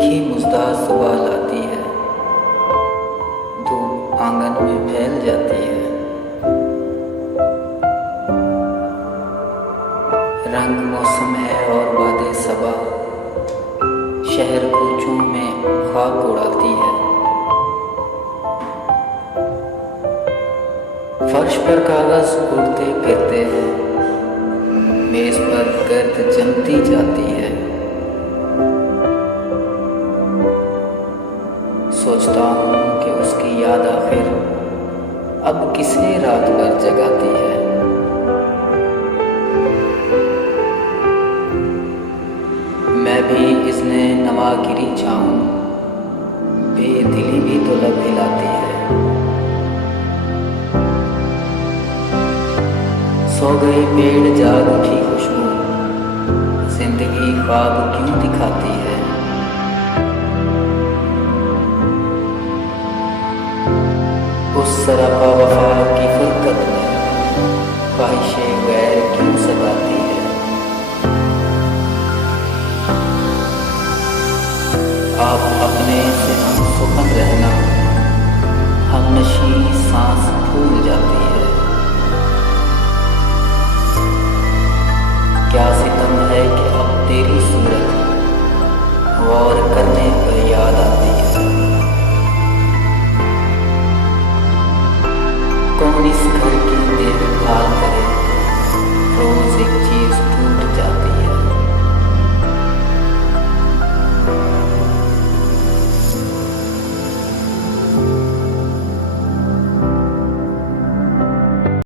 तीखी मुस्कान सुबह लाती है, धूप आंगन में फैल जाती है। रंग मौसम है और बातें सबा, शहर कूचों में खाक उड़ाती है। फर्श पर कागज उड़ते फिरते हैं, मेज पर गर्द जमती जाती है। सोचता हूँ कि उसकी याद आखिर अब किसे रात भर जगाती है। मैं भी इसने नवागिरी चाहूँ, बेदिली भी तो लब हिलाती है। सो गई पेड़ जाग उठी खुशबू, जिंदगी ख्वाब क्यों दिखाती है। उस सरापा वफा की फुरकत में ख्वाहिशे गैर क्यों सताती है। आप अपने से हम सुखन रहना, हम नशी सांस फूल जाती है। क्या सितम है कि अब तेरी सूरत गौर करने पर याद आती है। कौन इस घर की देखभाल